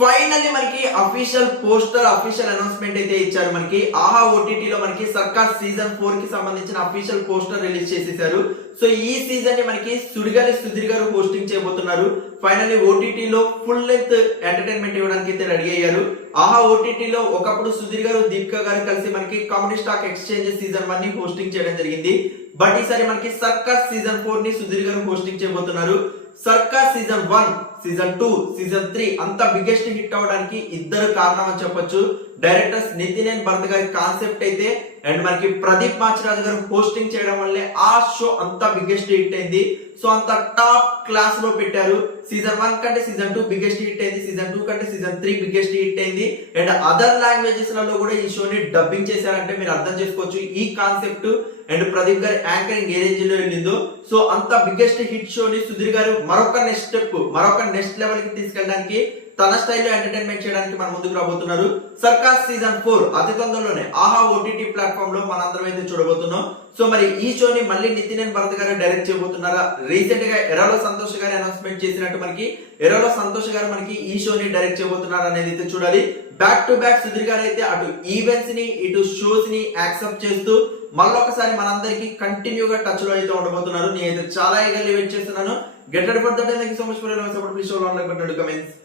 Finally మనకి official poster official announcement అయితే ఇచ్చారు. మనకి ఆహా ఓటీటీ లో మనకి సర్కార్ సీజన్ 4 కి సంబంధించిన అఫీషియల్ పోస్టర్ రిలీజ్ చేసేసారు. సో ఈ సీజన్ ని మనకి సుడిగాలి సుధీర్ గారు హోస్టింగ్ చేయబోతున్నారు. ఫైనల్లీ ఓటీటీ లో ఫుల్ లెంత్ ఎంటర్టైన్మెంట్ ఇవ్వడానికి అయితే రెడీ అయ్యారు. ఆహా ఓటీటీ లో ఒకప్పుడు సుధీర్ గారు దీపిక గారు కలిసి మనకి కామెడీ స్టాక్ ఎక్స్చేంజ్ సీజన్ 1 ని హోస్టింగ్ చేయడం జరిగింది. బట్ ఈసారి మనకి సర్కార్ సీజన్ 4 ని సుధీర్ గారు హోస్టింగ్ చేయబోతున్నారు. సర్కార్ సీజన్ 1, సీజన్ 2, సీజన్ 3 అంత బిగ్గెస్ట్ హిట్ అవడానికి ఇద్దరు కారణం అని చెప్పొచ్చు. డైరెక్టర్స్ నితిన్ అండ్ భరత్ గారి కాన్సెప్ట్ అయితే అండ్ మనకి ప్రదీప్ మాచిరాజు గారు హోస్టింగ్ చేయడం వల్లే ఆ షో అంత బిగ్గెస్ట్ హిట్ అయింది. సో అంత టాప్ క్లాస్ లో పెట్టారు. సీజన్ 1 కంటే సీజన్ 2 బిగ్గెస్ట్ హిట్ అయింది. సీజన్ 2 కంటే సీజన్ 3 బిగ్గెస్ట్ హిట్ అయింది. అండ్ అదర్ లాంగ్వేజెస్ లలో కూడా ఈ షోని డబ్బింగ్ చేశారంటే మీరు అర్థం చేసుకోవచ్చు ఈ కాన్సెప్ట్ అండ్ ప్రదీప్ గారి యాంకరింగ్ ఏ రేంజ్ లో వెళ్ళిందో. సో అంత బిగ్గెస్ట్ హిట్ షోని సుధీర్ గారు మరొక నెక్స్ట్ లెవెల్ కి తీసుకెళ్ళడానికి తన స్టైల్లో ఎంటర్టైన్మెంట్ చేయడానికి మన ముందుకు రాబోతున్నారు. సర్కార్ సీజన్ 4 అతి తొందరలోనే ఆహా ఓటీటీ ప్లాట్ఫామ్ లో మనందరం అయితే చూడబోతున్నాం. సో మరి ఈ షోని మళ్ళీ నితిన్ అండ్ భరత్ గారు డైరెక్ట్ చేయబోతున్నారా? రీసెంట్ గా ఎర్రలో సంతోష్ గారు అనౌన్స్మెంట్ చేసినట్టు మనకి ఎర్రలో సంతోష్ గారు మనకి ఈ షోని డైరెక్ట్ చేయబోతున్నారు అనేది అయితే చూడాలి. బ్యాక్ టు బ్యాక్ సుధీర్ గారు అయితే అటు ఈవెంట్స్ ని ఇటు షోస్ ని యాక్సెప్ట్ చేస్తూ మళ్ళొకసారి మనందరికి కంటిన్యూగా టచ్ లో అయితే ఉండబోతున్నారు. నేనైతే చాలా ఈగర్లీ వెయిట్ చేస్తున్నాను. Get ready for that. Thank you so much for your support. Please show like button, comments.